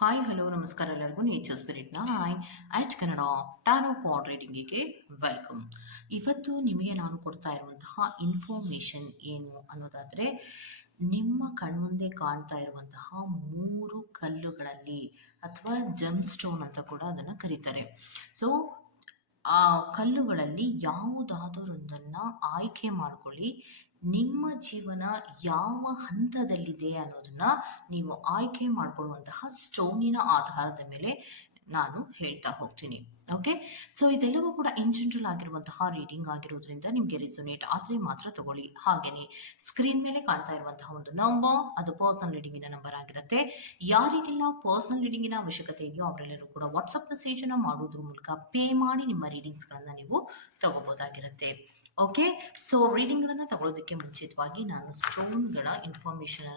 Hi hello ನಮಸ್ಕಾರ ಎಲ್ಲರಿಗೂ nature ಸ್ಪಿರಿಟ್ನ ಆಯ್ಟ್ ಕನ್ನಡ ಟ್ಯಾರೋ ಕಾರ್ಡ್ ರೀಡಿಂಗಿಗೆ ವೆಲ್ಕಮ್. ಇವತ್ತು ನಿಮಗೆ ನಾನು ಕೊಡ್ತಾ ಇರುವಂತಹ ಇನ್ಫಾರ್ಮೇಷನ್ ಏನು ಅನ್ನೋದಾದರೆ, ನಿಮ್ಮ ಕಣ್ಮುಂದೆ ಕಾಣ್ತಾ ಇರುವಂತಹ 3 ಕಲ್ಲುಗಳಲ್ಲಿ ಅಥವಾ ಜಮ್ ಸ್ಟೋನ್ ಅಂತ ಕೂಡ ಅದನ್ನು ಕರೀತಾರೆ. ಸೊ ಆ ಕಲ್ಲುಗಳಲ್ಲಿ ಯಾವುದಾದರೊಂದನ್ನು ಆಯ್ಕೆ ಮಾಡ್ಕೊಳ್ಳಿ. ನಿಮ್ಮ ಜೀವನ ಯಾವ ಹಂತದಲ್ಲಿದೆ ಅನ್ನೋದನ್ನ ನೀವು ಆಯ್ಕೆ ಮಾಡಿಕೊಳ್ಳುವಂತಹ ಸ್ಟೋನಿನ ಆಧಾರದ ಮೇಲೆ ನಾನು ಹೇಳ್ತಾ ಹೋಗ್ತೀನಿ. ಓಕೆ, ಸೊ ಇದೆಲ್ಲವೂ ಕೂಡ ಇನ್ ಜನರಲ್ ಆಗಿರುವಂತಹ ರೀಡಿಂಗ್ ಆಗಿರೋದ್ರಿಂದ ನಿಮಗೆ ರಿಸೊನೇಟ್ ಆದರೆ ಮಾತ್ರ ತಗೊಳ್ಳಿ. ಹಾಗೆಯೇ ಸ್ಕ್ರೀನ್ ಮೇಲೆ ಕಾಣ್ತಾ ಇರುವಂತಹ ಒಂದು ನಂಬರ್, ಅದು ಪರ್ಸನಲ್ ರೀಡಿಂಗಿನ ನಂಬರ್ ಆಗಿರುತ್ತೆ. ಯಾರಿಗೆಲ್ಲ ಪರ್ಸನಲ್ ರೀಡಿಂಗಿನ ಅವಶ್ಯಕತೆ ಇದೆಯೋ ಅವರೆಲ್ಲರೂ ಕೂಡ ವಾಟ್ಸಪ್ ಮೆಸೇಜ್ ಅನ್ನು ಮಾಡೋದ್ರ ಮೂಲಕ ಪೇ ಮಾಡಿ ನಿಮ್ಮ ರೀಡಿಂಗ್ಸ್ಗಳನ್ನು ನೀವು ತಗೋಬಹುದಾಗಿರುತ್ತೆ. ಓಕೆ, ಸೊ ರೀಡಿಂಗ್ಗಳನ್ನು ತಗೊಳ್ಳೋದಕ್ಕೆ ಮುಂಚಿತವಾಗಿ ನಾನು ಸ್ಟೋನ್ಗಳ ಇನ್ಫಾರ್ಮೇಷನ್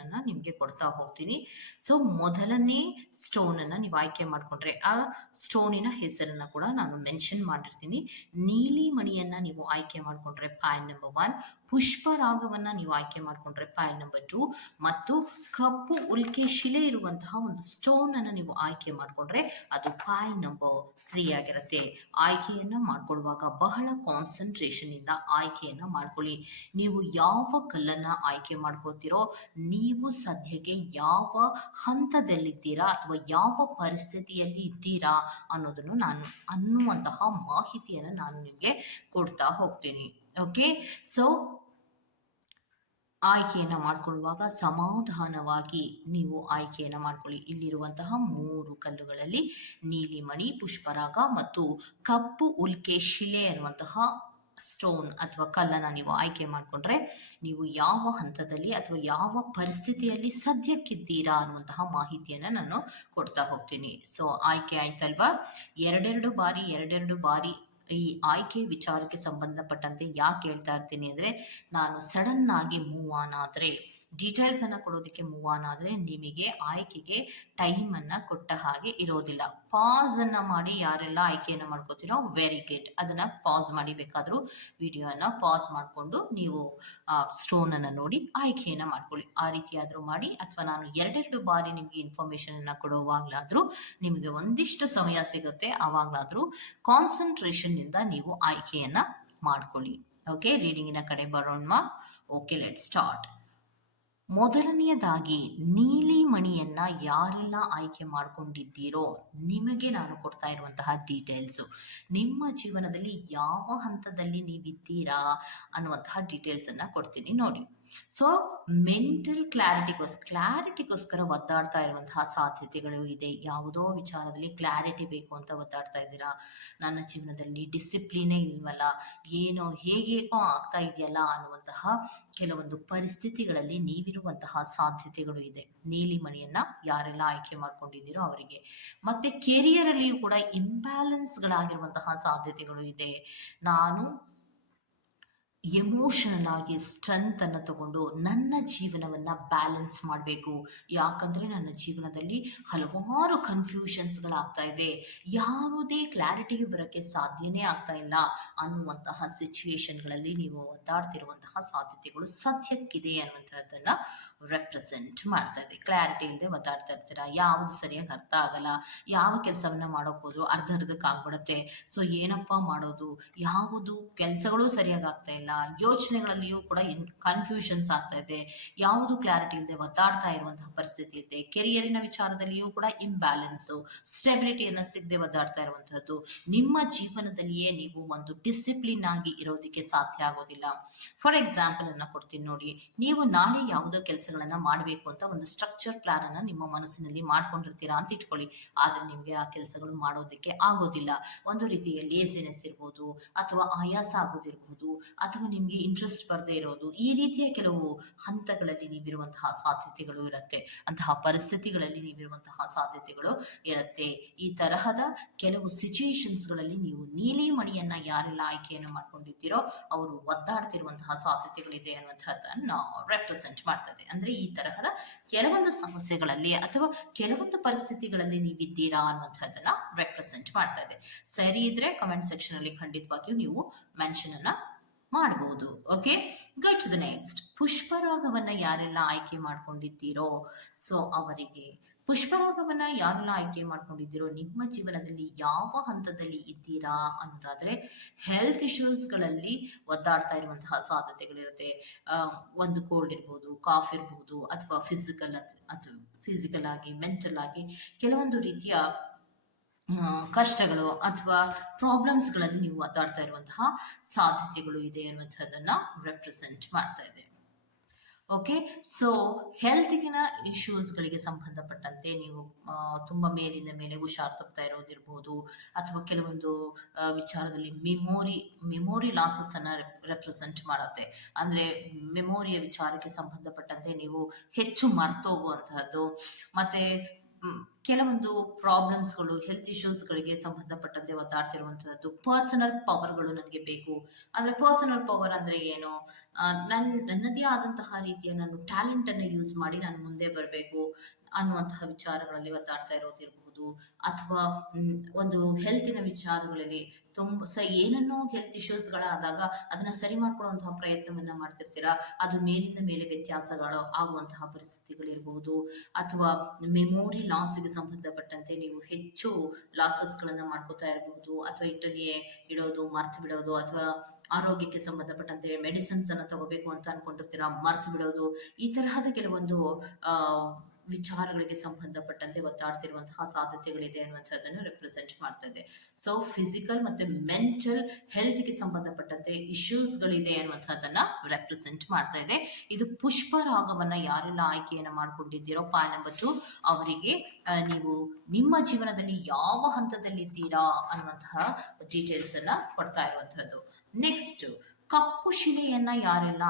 ಅನ್ನ ನಿಮಗೆ ಕೊಡ್ತಾ ಹೋಗ್ತೀನಿ. ಸೊ ಮೊದಲನೇ ಸ್ಟೋನ್ ಅನ್ನ ನೀವು ಆಯ್ಕೆ ಮಾಡಿಕೊಂಡ್ರೆ ಆ ಸ್ಟೋನಿನ ಹೆಸರನ್ನ ಕೂಡ ನಾನು ಮೆನ್ಷನ್ ಮಾಡಿರ್ತೀನಿ. ನೀಲಿ ಮಣಿಯನ್ನ ನೀವು ಆಯ್ಕೆ ಮಾಡಿಕೊಂಡ್ರೆ ಪಾಯಲ್ ನಂಬರ್ 1, ಪುಷ್ಪರಾಗವನ್ನ ನೀವು ಆಯ್ಕೆ ಮಾಡಿಕೊಂಡ್ರೆ ಪಾಯಲ್ ನಂಬರ್ 2, ಮತ್ತು ಕಪ್ಪು ಉಲ್ಕೆ ಶಿಲೆ ಇರುವಂತಹ ಒಂದು ಸ್ಟೋನ್ ಅನ್ನು ನೀವು ಆಯ್ಕೆ ಮಾಡಿಕೊಂಡ್ರೆ ಅದು ಪಾಯಲ್ ನಂಬರ್ 3 ಆಗಿರುತ್ತೆ. ಆಯ್ಕೆಯನ್ನ ಮಾಡ್ಕೊಳ್ಳುವಾಗ ಬಹಳ ಕಾನ್ಸಂಟ್ರೇಷನ್ ಇಂದ ಆಯ್ಕೆಯನ್ನ ಮಾಡ್ಕೊಳ್ಳಿ. ನೀವು ಯಾವ ಕಲ್ಲನ್ನ ಆಯ್ಕೆ ಮಾಡ್ಕೋತೀರೋ, ನೀವು ಸದ್ಯಕ್ಕೆ ಯಾವ ಹಂತದಲ್ಲಿದ್ದೀರಾ ಅಥವಾ ಯಾವ ಪರಿಸ್ಥಿತಿಯಲ್ಲಿ ಇದ್ದೀರಾ ಅನ್ನುವಂತಹ ಮಾಹಿತಿಯನ್ನು ನಾನು ನಿಮಗೆ ಕೊಡ್ತಾ ಹೋಗ್ತೀನಿ. ಓಕೆ, ಸೊ ಆಯ್ಕೆಯನ್ನು ಮಾಡಿಕೊಳ್ಳುವಾಗ ಸಮಾಧಾನವಾಗಿ ನೀವು ಆಯ್ಕೆಯನ್ನು ಮಾಡ್ಕೊಳ್ಳಿ. ಇಲ್ಲಿರುವಂತಹ 3 ಕಲ್ಲುಗಳಲ್ಲಿ ನೀಲಿ ಮಣಿ, ಪುಷ್ಪರಾಗ ಮತ್ತು ಕಪ್ಪು ಉಲ್ಕೆ ಶಿಲೆ ಅನ್ನುವಂತಹ ಸ್ಟೋನ್ ಅಥವಾ ಕಲ್ಲನ್ನು ನೀವು ಆಯ್ಕೆ ಮಾಡಿಕೊಂಡ್ರೆ ನೀವು ಯಾವ ಹಂತದಲ್ಲಿ ಅಥವಾ ಯಾವ ಪರಿಸ್ಥಿತಿಯಲ್ಲಿ ಸದ್ಯಕ್ಕಿದ್ದೀರಾ ಅನ್ನುವಂತಹ ಮಾಹಿತಿಯನ್ನು ನಾನು ಕೊಡ್ತಾ ಹೋಗ್ತೀನಿ. ಸೊ ಆಯ್ಕೆ ಆಯ್ತಲ್ವಾ? ಎರಡೆರಡು ಬಾರಿ ಈ ಆಯ್ಕೆ ವಿಚಾರಕ್ಕೆ ಸಂಬಂಧಪಟ್ಟಂತೆ ಯಾಕೆ ಹೇಳ್ತಾ ಇರ್ತೀನಿ ಅಂದರೆ, ನಾನು ಸಡನ್ ಆಗಿ ಮೂವ್ ಆನ್ ಆದರೆ, ಡೀಟೇಲ್ಸ್ ಅನ್ನ ಕೊಡೋದಕ್ಕೆ ಮೂವ್ ಆನ್ ಆದರೆ ನಿಮಗೆ ಆಯ್ಕೆಗೆ ಟೈಮ್ ಅನ್ನ ಕೊಟ್ಟ ಹಾಗೆ ಇರೋದಿಲ್ಲ. ಪಾಸ್ ಅನ್ನ ಮಾಡಿ ಯಾರೆಲ್ಲ ಆಯ್ಕೆಯನ್ನ ಮಾಡ್ಕೋತೀರೋ ವೆರಿ ಗುಡ್, ಅದನ್ನ ಪಾಸ್ ಮಾಡಿ, ಬೇಕಾದ್ರೂ ವಿಡಿಯೋನ ಪಾಸ್ ಮಾಡಿಕೊಂಡು ನೀವು ಸ್ಟೋನ್ ಅನ್ನ ನೋಡಿ ಆಯ್ಕೆಯನ್ನ ಮಾಡ್ಕೊಳ್ಳಿ. ಆ ರೀತಿ ಆದ್ರೂ ಮಾಡಿ, ಅಥವಾ ನಾನು ಎರಡೆರಡು ಬಾರಿ ನಿಮ್ಗೆ ಇನ್ಫಾರ್ಮೇಶನ್ ಅನ್ನ ಕೊಡುವಾಗ್ಲಾದ್ರೂ ನಿಮಗೆ ಒಂದಿಷ್ಟು ಸಮಯ ಸಿಗುತ್ತೆ, ಆವಾಗ್ಲಾದ್ರೂ ಕಾನ್ಸಂಟ್ರೇಷನ್ ಇಂದ ನೀವು ಆಯ್ಕೆಯನ್ನ ಮಾಡ್ಕೊಳ್ಳಿ. ಓಕೆ, ರೀಡಿಂಗಿನ ಕಡೆ ಬರೋಣ. Okay, let start. ಮೊದಲನೆಯದಾಗಿ ನೀಲಿ ಮಣಿಯನ್ನ ಯಾರೆಲ್ಲ ಆಯ್ಕೆ ಮಾಡ್ಕೊಂಡಿದ್ದೀರೋ ನಿಮಗೆ ನಾನು ಕೊಡ್ತಾ ಇರುವಂತಹ ಡೀಟೇಲ್ಸು, ನಿಮ್ಮ ಜೀವನದಲ್ಲಿ ಯಾವ ಹಂತದಲ್ಲಿ ನೀವಿದ್ದೀರಾ ಅನ್ನುವಂತಹ ಡೀಟೇಲ್ಸ್ ಅನ್ನ ಕೊಡ್ತೀನಿ ನೋಡಿ. ಸೊ ಮೆಂಟಲ್ ಕ್ಲಾರಿಟಿಗೋಸ್ಕರ ಒದ್ದಾಡ್ತಾ ಇರುವಂತಹ ಸಾಧ್ಯತೆಗಳು ಇದೆ. ಯಾವುದೋ ವಿಚಾರದಲ್ಲಿ ಕ್ಲಾರಿಟಿ ಬೇಕು ಅಂತ ಒದ್ದಾಡ್ತಾ ಇದ್ದೀರಾ. ನನ್ನ ಜೀವನದಲ್ಲಿ ಡಿಸಿಪ್ಲಿನೇ ಇಲ್ವಲ್ಲ, ಏನೋ ಹೇಗೇಗೋ ಆಗ್ತಾ ಇದೆಯಲ್ಲ ಅನ್ನುವಂತಹ ಕೆಲವೊಂದು ಪರಿಸ್ಥಿತಿಗಳಲ್ಲಿ ನೀವಿರುವಂತಹ ಸಾಧ್ಯತೆಗಳು ಇದೆ. ನೀಲಿ ಮಣಿಯನ್ನ ಯಾರೆಲ್ಲ ಆಯ್ಕೆ ಮಾಡ್ಕೊಂಡಿದ್ದೀರೋ ಅವರಿಗೆ. ಮತ್ತೆ ಕೆರಿಯರ್ ಅಲ್ಲಿಯೂ ಕೂಡ ಇಂಬ್ಯಾಲೆನ್ಸ್ಗಳಾಗಿರುವಂತಹ ಸಾಧ್ಯತೆಗಳು ಇದೆ. ನಾನು ಎಮೋಷನಲ್ ಆಗಿ ಸ್ಟ್ರೆಂತ್ ಅನ್ನು ತಗೊಂಡು ನನ್ನ ಜೀವನವನ್ನ ಬ್ಯಾಲೆನ್ಸ್ ಮಾಡಬೇಕು. ಯಾಕಂದ್ರೆ ನನ್ನ ಜೀವನದಲ್ಲಿ ಹಲವಾರು ಕನ್ಫ್ಯೂಷನ್ಸ್ಗಳಾಗ್ತಾ ಇದೆ, ಯಾವುದೇ ಕ್ಲಾರಿಟಿಗೆ ಬರೋಕ್ಕೆ ಸಾಧ್ಯನೇ ಆಗ್ತಾ ಇಲ್ಲ ಅನ್ನುವಂತಹ ಸಿಚುವೇಶನ್ಗಳಲ್ಲಿ ನೀವು ಒದ್ದಾಡ್ತಿರುವಂತಹ ಸಾಧ್ಯತೆಗಳು ಸದ್ಯಕ್ಕಿದೆ ಅನ್ನುವಂಥದ್ದನ್ನ ರೆಪ್ರೆಸೆಂಟ್ ಮಾಡ್ತಾ ಇದೆ. ಕ್ಲಾರಿಟಿ ಇಲ್ಲದೆ ಒದ್ದಾಡ್ತಾ ಇರ್ತೀರಾ, ಯಾವುದು ಸರಿಯಾಗಿ ಅರ್ಥ ಆಗಲ್ಲ, ಯಾವ ಕೆಲಸವನ್ನ ಮಾಡೋಕೆ ಹೋದ್ರು ಅರ್ಧಕ್ಕೆ ಆಗ್ಬಿಡುತ್ತೆ. ಸೊ ಏನಪ್ಪ ಮಾಡೋದು, ಯಾವುದು ಕೆಲಸಗಳು ಸರಿಯಾಗಿ ಆಗ್ತಾ ಇಲ್ಲ, ಯೋಚನೆಗಳಲ್ಲಿಯೂ ಕೂಡ ಕನ್ಫ್ಯೂಷನ್ಸ್ ಆಗ್ತಾ ಇದೆ, ಯಾವುದು ಕ್ಲಾರಿಟಿ ಇಲ್ಲದೆ ಒದ್ದಾಡ್ತಾ ಇರುವಂತಹ ಪರಿಸ್ಥಿತಿ ಇದೆ. ಕೆರಿಯರಿನ ವಿಚಾರದಲ್ಲಿಯೂ ಕೂಡ ಇಂಬ್ಯಾಲೆನ್ಸು, ಸ್ಟೆಬಿಲಿಟಿಯನ್ನು ಸಿಗದೆ ಒದ್ದಾಡ್ತಾ ಇರುವಂತಹದ್ದು. ನಿಮ್ಮ ಜೀವನದಲ್ಲಿಯೇ ನೀವು ಒಂದು ಡಿಸಿಪ್ಲಿನ್ ಆಗಿ ಇರೋದಕ್ಕೆ ಸಾಧ್ಯ ಆಗೋದಿಲ್ಲ. ಫಾರ್ ಎಕ್ಸಾಂಪಲ್ ಅನ್ನ ಕೊಡ್ತೀನಿ ನೋಡಿ. ನೀವು ನಾಳೆ ಯಾವುದೋ ಕೆಲಸಗಳನ್ನ ಮಾಡಬೇಕು ಅಂತ ಒಂದು ಸ್ಟ್ರಕ್ಚರ್ ಪ್ಲಾನ್ ಅನ್ನ ನಿಮ್ಮ ಮನಸ್ಸಿನಲ್ಲಿ ಮಾಡ್ಕೊಂಡಿರ್ತೀರಾ ಅಂತ ಇಟ್ಕೊಳ್ಳಿ. ಆದ್ರೆ ನಿಮ್ಗೆ ಆ ಕೆಲಸಗಳು ಮಾಡೋದಕ್ಕೆ ಆಗೋದಿಲ್ಲ. ಒಂದು ರೀತಿಯ ಲೇಸಿನೆಸ್ ಇರ್ಬೋದು, ಅಥವಾ ಆಯಾಸ ಆಗೋದಿರ್ಬೋದು, ಅಥವಾ ನಿಮ್ಗೆ ಇಂಟ್ರೆಸ್ಟ್ ಬರದೇ ಇರೋದು, ಈ ರೀತಿಯ ಕೆಲವು ಹಂತಗಳಲ್ಲಿ ನೀವಿರುವಂತಹ ಸಾಧ್ಯತೆಗಳು ಇರುತ್ತೆ. ಅಂತಹ ಪರಿಸ್ಥಿತಿಗಳಲ್ಲಿ ನೀವಿರುವಂತಹ ಸಾಧ್ಯತೆಗಳು ಇರುತ್ತೆ. ಈ ತರಹದ ಕೆಲವು ಸಿಚುಯೇಷನ್ಸ್ಗಳಲ್ಲಿ ನೀವು ನೀಲಿ ಮಣಿಯನ್ನ ಯಾರೆಲ್ಲ ಆಯ್ಕೆಯನ್ನು ಮಾಡ್ಕೊಂಡಿದ್ದೀರೋ ಅವರು ಒದ್ದಾಡ್ತಿರುವಂತಹ ಸಾಧ್ಯತೆಗಳಿದೆ ಅನ್ನುವಂಥದ್ದನ್ನ ರೆಪ್ರೆಸೆಂಟ್ ಮಾಡ್ತದೆ. ಅಂದ್ರೆ ಈ ತರಹದ ಕೆಲವೊಂದು ಸಮಸ್ಯೆಗಳಲ್ಲಿ ಅಥವಾ ಕೆಲವೊಂದು ಪರಿಸ್ಥಿತಿಗಳಲ್ಲಿ ನೀವಿದ್ದೀರಾ ಅನ್ನುವಂಥದ್ದನ್ನ ರೆಪ್ರೆಸೆಂಟ್ ಮಾಡ್ತಾ ಇದೆ. ಸರಿ ಇದ್ರೆ ಕಮೆಂಟ್ ಸೆಕ್ಷನ್ ಅಲ್ಲಿ ಖಂಡಿತವಾಗಿಯೂ ನೀವು ಮೆನ್ಷನ್ ಅನ್ನ ಮಾಡಬಹುದು. Okay, go to the next. ಪುಷ್ಪರಾಗವನ್ನ ಯಾರೆಲ್ಲ ಆಯ್ಕೆ ಮಾಡ್ಕೊಂಡಿದ್ದೀರೋ, ಸೊ ಅವರಿಗೆ ಪುಷ್ಪರಾಗವನ್ನ ಯಾರೆಲ್ಲ ಆಯ್ಕೆ ಮಾಡ್ಕೊಂಡಿದ್ದೀರೋ, ನಿಮ್ಮ ಜೀವನದಲ್ಲಿ ಯಾವ ಹಂತದಲ್ಲಿ ಇದ್ದೀರಾ ಅನ್ನೋದಾದ್ರೆ, ಹೆಲ್ತ್ ಇಶ್ಯೂಸ್ಗಳಲ್ಲಿ ಒದ್ದಾಡ್ತಾ ಇರುವಂತಹ ಸಾಧ್ಯತೆಗಳಿರುತ್ತೆ. ಒಂದು ಕೋಲ್ಡ್ ಇರ್ಬೋದು, ಕಾಫ್ ಇರ್ಬೋದು, ಅಥವಾ ಫಿಸಿಕಲ್ ಆಗಿ, ಮೆಂಟಲ್ ಆಗಿ ಕೆಲವೊಂದು ರೀತಿಯ ಕಷ್ಟಗಳು ಅಥವಾ ಪ್ರಾಬ್ಲಮ್ಸ್ಗಳಲ್ಲಿ ನೀವು ಒದ್ದಾಡ್ತಾ ಇರುವಂತಹ ಸಾಧ್ಯತೆಗಳು ಇದೆ ಅನ್ನುವಂಥದ್ದನ್ನ ರೆಪ್ರೆಸೆಂಟ್ ಮಾಡ್ತಾ ಇದೆ. ಓಕೆ, ಸೊ ಹೆಲ್ತ್ಗಿನ ಇಶ್ಯೂಸ್ಗಳಿಗೆ ಸಂಬಂಧಪಟ್ಟಂತೆ ನೀವು ತುಂಬ ಮೇಲಿಂದ ಮೇಲೆ ಹುಷಾರ್ ತಪ್ತಾ ಇರೋದಿರ್ಬೋದು, ಅಥವಾ ಕೆಲವೊಂದು ವಿಚಾರದಲ್ಲಿ ಮೆಮೊರಿ ಲಾಸಸ್ ಅನ್ನ ರೆಪ್ರೆಸೆಂಟ್ ಮಾಡುತ್ತೆ. ಅಂದ್ರೆ ಮೆಮೊರಿಯ ವಿಚಾರಕ್ಕೆ ಸಂಬಂಧಪಟ್ಟಂತೆ ನೀವು ಹೆಚ್ಚು ಮರ್ತೋಗುವಂತಹದ್ದು, ಮತ್ತೆ ಕೆಲವೊಂದು ಪ್ರಾಬ್ಲಮ್ಸ್ಗಳು, ಹೆಲ್ತ್ ಇಶ್ಯೂಸ್ಗಳಿಗೆ ಸಂಬಂಧಪಟ್ಟಂತೆ ಒದ್ದಾಡ್ತಿರುವಂತಹದ್ದು. ಪರ್ಸನಲ್ ಪವರ್ಗಳು ನನಗೆ ಬೇಕು ಅಂದ್ರೆ, ಪರ್ಸನಲ್ ಪವರ್ ಅಂದ್ರೆ ಏನು, ನನ್ನದೇ ಆದಂತಹ ರೀತಿಯ ನಾನು ಟ್ಯಾಲೆಂಟ್ ಅನ್ನು ಯೂಸ್ ಮಾಡಿ ನಾನು ಮುಂದೆ ಬರಬೇಕು ಅನ್ನುವಂತಹ ವಿಚಾರಗಳಲ್ಲಿ ಒದ್ದಾಡ್ತಾ ಇರೋದಿರ್ಬೋದು, ಅಥವಾ ಒಂದು ಹೆಲ್ತಿನ ವಿಚಾರಗಳಲ್ಲಿ ಏನನ್ನೋ ಹೆಲ್ತ್ ಇಶ್ಯೂಸ್ಗಳಾದಾಗ ಅದನ್ನ ಸರಿ ಮಾಡ್ಕೊಳ್ಳುವಂತಹ ಪ್ರಯತ್ನವನ್ನ ಮಾಡ್ತಿರ್ತೀರಾ, ಅದು ಮೇಲಿಂದ ಮೇಲೆ ವ್ಯತ್ಯಾಸಗಳು ಆಗುವಂತಹ ಪರಿಸ್ಥಿತಿಗಳಿರ್ಬಹುದು, ಅಥವಾ ಮೆಮೊರಿ ಲಾಸ್ಗೆ ಸಂಬಂಧಪಟ್ಟಂತೆ ನೀವು ಹೆಚ್ಚು ಲಾಸಸ್ಗಳನ್ನ ಮಾಡ್ಕೋತಾ ಇರಬಹುದು, ಅಥವಾ ಇಟ್ಟಲ್ಲಿಯೇ ಇಡೋದು, ಮರ್ತು ಬಿಡೋದು, ಅಥವಾ ಆರೋಗ್ಯಕ್ಕೆ ಸಂಬಂಧಪಟ್ಟಂತೆ ಮೆಡಿಸಿನ್ಸ್ ಅನ್ನ ತಗೋಬೇಕು ಅಂತ ಅನ್ಕೊಂಡಿರ್ತೀರಾ, ಮರ್ತು ಬಿಡೋದು, ಈ ತರಹದ ಕೆಲವೊಂದು ವಿಚಾರಗಳಿಗೆ ಸಂಬಂಧಪಟ್ಟಂತೆ ಒತ್ತಾಡ್ತಿರುವಂತಹ ಸಾಧ್ಯತೆಗಳಿದೆ ಅನ್ನುವಂಥದ್ದನ್ನು ರೆಪ್ರೆಸೆಂಟ್ ಮಾಡ್ತಾ ಇದೆ. ಸೊ ಫಿಸಿಕಲ್ ಮತ್ತೆ ಮೆಂಟಲ್ ಹೆಲ್ತ್ಗೆ ಸಂಬಂಧಪಟ್ಟಂತೆ ಇಶ್ಯೂಸ್ಗಳಿದೆ ಅನ್ನುವಂಥದ್ದನ್ನ ರೆಪ್ರೆಸೆಂಟ್ ಮಾಡ್ತಾ ಇದೆ. ಇದು ಪುಷ್ಪರಾಗವನ್ನ ಯಾರೆಲ್ಲ ಆಯ್ಕೆಯನ್ನ ಮಾಡ್ಕೊಂಡಿದ್ದೀರೋ, ಪಾಯಿಂಟ್ ನಂಬರ್ 2, ಅವರಿಗೆ ನೀವು ನಿಮ್ಮ ಜೀವನದಲ್ಲಿ ಯಾವ ಹಂತದಲ್ಲಿದ್ದೀರಾ ಅನ್ನುವಂತಹ ಡೀಟೇಲ್ಸ್ ಅನ್ನ ಕೊಡ್ತಾ ಇರುವಂತಹದ್ದು. ನೆಕ್ಸ್ಟ್, ಕಪ್ಪು ಶಿಲೆಯನ್ನ ಯಾರೆಲ್ಲ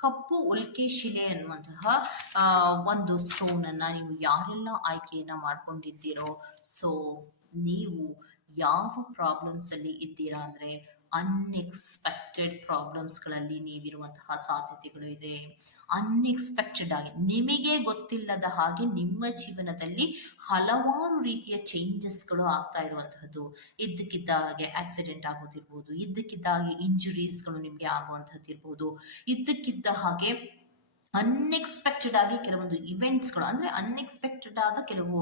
ಕಪ್ಪು ಉಲ್ಕೆ ಶಿಲೆ ಅನ್ನುವಂತಹ ಒಂದು ಸ್ಟೋನ್ ಅನ್ನ ನೀವು ಯಾರೆಲ್ಲ ಆಯ್ಕೆಯನ್ನ ಮಾಡ್ಕೊಂಡಿದ್ದೀರೋ, ಸೊ ನೀವು ಯಾವ ಪ್ರಾಬ್ಲಮ್ಸ್ ಅಲ್ಲಿ ಇದ್ದೀರಾ ಅಂದ್ರೆ, ಅನ್ಎಕ್ಸ್ಪೆಕ್ಟೆಡ್ ಪ್ರಾಬ್ಲಮ್ಸ್ ಗಳಲ್ಲಿ ನೀವಿರುವಂತಹ ಸಾಧ್ಯತೆಗಳು ಇದೆ. ಅನ್ಎಕ್ಸ್ಪೆಕ್ಟೆಡ್ ಆಗಿ, ನಿಮಗೆ ಗೊತ್ತಿಲ್ಲದ ಹಾಗೆ ನಿಮ್ಮ ಜೀವನದಲ್ಲಿ ಹಲವಾರು ರೀತಿಯ ಚೇಂಜಸ್ಗಳು ಆಗ್ತಾ ಇರುವಂತಹದ್ದು. ಇದ್ದಕ್ಕಿದ್ದ ಹಾಗೆ ಆಕ್ಸಿಡೆಂಟ್ ಆಗೋದಿರ್ಬೋದು, ಇದ್ದಕ್ಕಿದ್ದ ಹಾಗೆ ಇಂಜುರೀಸ್ಗಳು ನಿಮ್ಗೆ ಆಗುವಂತಹದ್ದು ಇರ್ಬೋದು, ಇದ್ದಕ್ಕಿದ್ದ ಹಾಗೆ ಅನ್ಎಕ್ಸ್ಪೆಕ್ಟೆಡ್ ಆಗಿ ಕೆಲವೊಂದು ಇವೆಂಟ್ಸ್ಗಳು, ಅಂದ್ರೆ ಅನ್ಎಕ್ಸ್ಪೆಕ್ಟೆಡ್ ಆದ ಕೆಲವು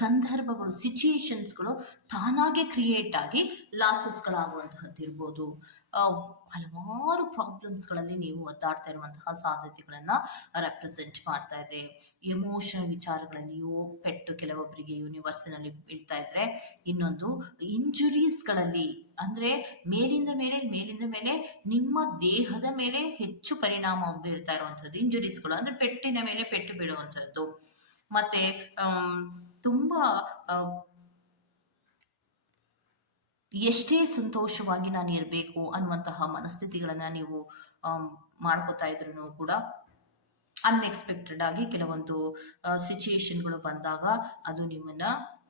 ಸಂದರ್ಭಗಳು, ಸಿಚುಯೇಷನ್ಸ್ಗಳು ತಾನಾಗೆ ಕ್ರಿಯೇಟ್ ಆಗಿ ಲಾಸಸ್ಗಳಾಗುವಂತಹದ್ದು ಇರ್ಬೋದು. ಹಲವಾರು ಪ್ರಾಬ್ಲಮ್ಸ್ಗಳಲ್ಲಿ ನೀವು ಒದ್ದಾಡ್ತಾ ಇರುವಂತಹ ಸಾಧ್ಯತೆಗಳನ್ನ ರೆಪ್ರೆಸೆಂಟ್ ಮಾಡ್ತಾ ಇದೆ. ಎಮೋಷನಲ್ ವಿಚಾರಗಳಲ್ಲಿಯೂ ಪೆಟ್ಟು ಕೆಲವೊಬ್ಬರಿಗೆ ಯೂನಿವರ್ಸಿನಲ್ಲಿ ಬೀಳ್ತಾ ಇದ್ರೆ, ಇನ್ನೊಂದು ಇಂಜುರೀಸ್ಗಳಲ್ಲಿ, ಅಂದ್ರೆ ಮೇಲಿಂದ ಮೇಲೆ ನಿಮ್ಮ ದೇಹದ ಮೇಲೆ ಹೆಚ್ಚು ಪರಿಣಾಮ ಬೀಳ್ತಾ ಇರುವಂತದ್ದು ಇಂಜುರೀಸ್ಗಳು, ಅಂದ್ರೆ ಪೆಟ್ಟಿನ ಮೇಲೆ ಪೆಟ್ಟು ಬೀಳುವಂತದ್ದು. ಮತ್ತೆ ತುಂಬಾ ಎಷ್ಟೇ ಸಂತೋಷವಾಗಿ ನಾನು ಇರಬೇಕು ಅನ್ನುವಂತಹ ಮನಸ್ಥಿತಿಗಳನ್ನ ನೀವು ಮಾಡ್ಕೋತಾ ಇದ್ರು ಕೂಡ, ಅನ್ಎಕ್ಸ್ಪೆಕ್ಟೆಡ್ ಆಗಿ ಕೆಲವೊಂದು ಸಿಚುಯೇಷನ್ಗಳು ಬಂದಾಗ ಅದು ನಿಮ್ಮನ್ನ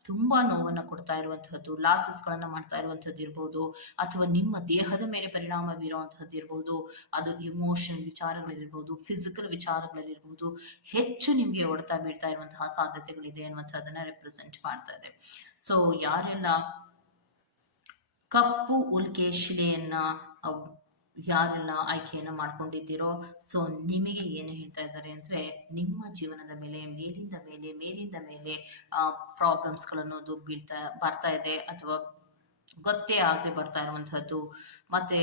ತುಂಬಾ ನೋವನ್ನ ಕೊಡ್ತಾ ಇರುವಂತಹದ್ದು, ಲಾಸಸ್ಗಳನ್ನ ಮಾಡ್ತಾ ಇರುವಂತದ್ದು ಇರ್ಬೋದು, ಅಥವಾ ನಿಮ್ಮ ದೇಹದ ಮೇಲೆ ಪರಿಣಾಮ ಬೀರುವಂತಹದ್ದು ಇರ್ಬೋದು, ಅದು ಇಮೋಷನಲ್ ವಿಚಾರಗಳಿರ್ಬೋದು, ಫಿಸಿಕಲ್ ವಿಚಾರಗಳಿರ್ಬೋದು, ಹೆಚ್ಚು ನಿಮ್ಗೆ ಹೊಡೆತ ಬೀಳ್ತಾ ಇರುವಂತಹ ಸಾಧ್ಯತೆಗಳಿದೆ ಅನ್ನುವಂಥದ್ದನ್ನ ರೆಪ್ರೆಸೆಂಟ್ ಮಾಡ್ತಾ ಇದೆ. ಸೊ ಯಾರೆಲ್ಲ ಕಪ್ಪು ಉಲ್ಕೆ ಶಿಲೆಯನ್ನ ಯಾರೆಲ್ಲ ಆಯ್ಕೆಯನ್ನ ಮಾಡ್ಕೊಂಡಿದ್ದೀರೋ, ಸೊ ನಿಮಗೆ ಏನು ಹೇಳ್ತಾ ಇದ್ದಾರೆ ಅಂದ್ರೆ, ನಿಮ್ಮ ಜೀವನದ ಮೇಲೆ ಮೇಲಿಂದ ಮೇಲೆ ಪ್ರಾಬ್ಲಮ್ಸ್ಗಳನ್ನೋದು ಬರ್ತಾ ಇದೆ, ಅಥವಾ ಗೊತ್ತೇ ಆಗದೆ ಬರ್ತಾ ಇರುವಂತಹದ್ದು. ಮತ್ತೆ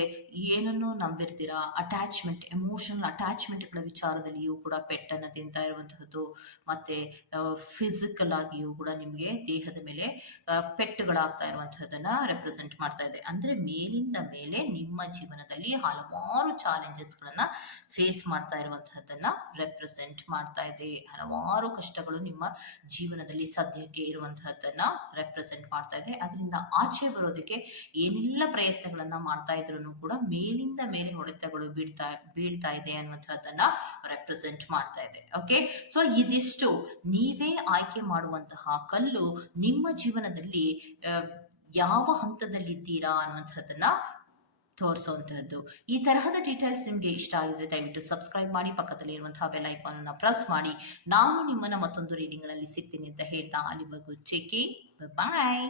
ಏನನ್ನೋ ನಂಬಿರ್ತೀರಾ, ಅಟ್ಯಾಚ್ಮೆಂಟ್, ಎಮೋಷನಲ್ ಅಟ್ಯಾಚ್ಮೆಂಟ್ಗಳ ವಿಚಾರದಲ್ಲಿಯೂ ಕೂಡ ಪೆಟ್ಟನ್ನು ತಿಂತಾ ಇರುವಂತಹದ್ದು. ಮತ್ತೆ ಫಿಸಿಕಲ್ ಆಗಿಯೂ ಕೂಡ ನಿಮಗೆ ದೇಹದ ಮೇಲೆ ಪೆಟ್ಟುಗಳಾಗ್ತಾ ಇರುವಂತಹದನ್ನ ರೆಪ್ರೆಸೆಂಟ್ ಮಾಡ್ತಾ ಇದೆ. ಅಂದ್ರೆ ಮೇಲಿಂದ ಮೇಲೆ ನಿಮ್ಮ ಜೀವನದಲ್ಲಿ ಹಲವಾರು ಚಾಲೆಂಜಸ್ಗಳನ್ನ ಫೇಸ್ ಮಾಡ್ತಾ ಇರುವಂತಹದನ್ನ ರೆಪ್ರೆಸೆಂಟ್ ಮಾಡ್ತಾ ಇದೆ. ಹಲವಾರು ಕಷ್ಟಗಳು ನಿಮ್ಮ ಜೀವನದಲ್ಲಿ ಸದ್ಯಕ್ಕೆ ಇರುವಂತಹದ್ದನ್ನ ರೆಪ್ರೆಸೆಂಟ್ ಮಾಡ್ತಾ ಇದೆ. ಅದರಿಂದ ಆಚೆ ಬರೋದಕ್ಕೆ ಏನೆಲ್ಲ ಪ್ರಯತ್ನಗಳನ್ನ ಮಾಡ್ತಾ ಇದ್ರು ಕೂಡ ಮೇಲಿಂದ ಮೇಲೆ ಹೊಡೆತಗಳು ಬೀಳ್ತಾ ಇದೆ ಅನ್ನುವಂಥದ್ದನ್ನ ರೆಪ್ರೆಸೆಂಟ್ ಮಾಡ್ತಾ ಇದೆ. ಓಕೆ, ಸೊ ಇದಿಷ್ಟು ನೀವೇ ಆಯ್ಕೆ ಮಾಡುವಂತಹ ಕಲ್ಲು ನಿಮ್ಮ ಜೀವನದಲ್ಲಿ ಯಾವ ಹಂತದಲ್ಲಿದ್ದೀರಾ ಅನ್ನುವಂಥದ್ದನ್ನ ತೋರಿಸುವಂತಹದ್ದು. ಈ ತರಹದ ಡೀಟೇಲ್ಸ್ ನಿಮ್ಗೆ ಇಷ್ಟ ಆಗಿದ್ರೆ ದಯವಿಟ್ಟು ಸಬ್ಸ್ಕ್ರೈಬ್ ಮಾಡಿ, ಪಕ್ಕದಲ್ಲಿ ಇರುವಂತಹ ಬೆಲ್ ಐಕಾನ್ ಅನ್ನ ಪ್ರೆಸ್ ಮಾಡಿ. ನಾನು ನಿಮ್ಮನ್ನ ಮತ್ತೊಂದು ರೀಡಿಂಗ್ ಗಳಲ್ಲಿ ಸಿಗ್ತೀನಿ ಅಂತ ಹೇಳ್ತಾ ಅಲ್ಲಿವರೆಗೂ ಟೇಕ್ ಕೇರ್, ಬಾಯ್.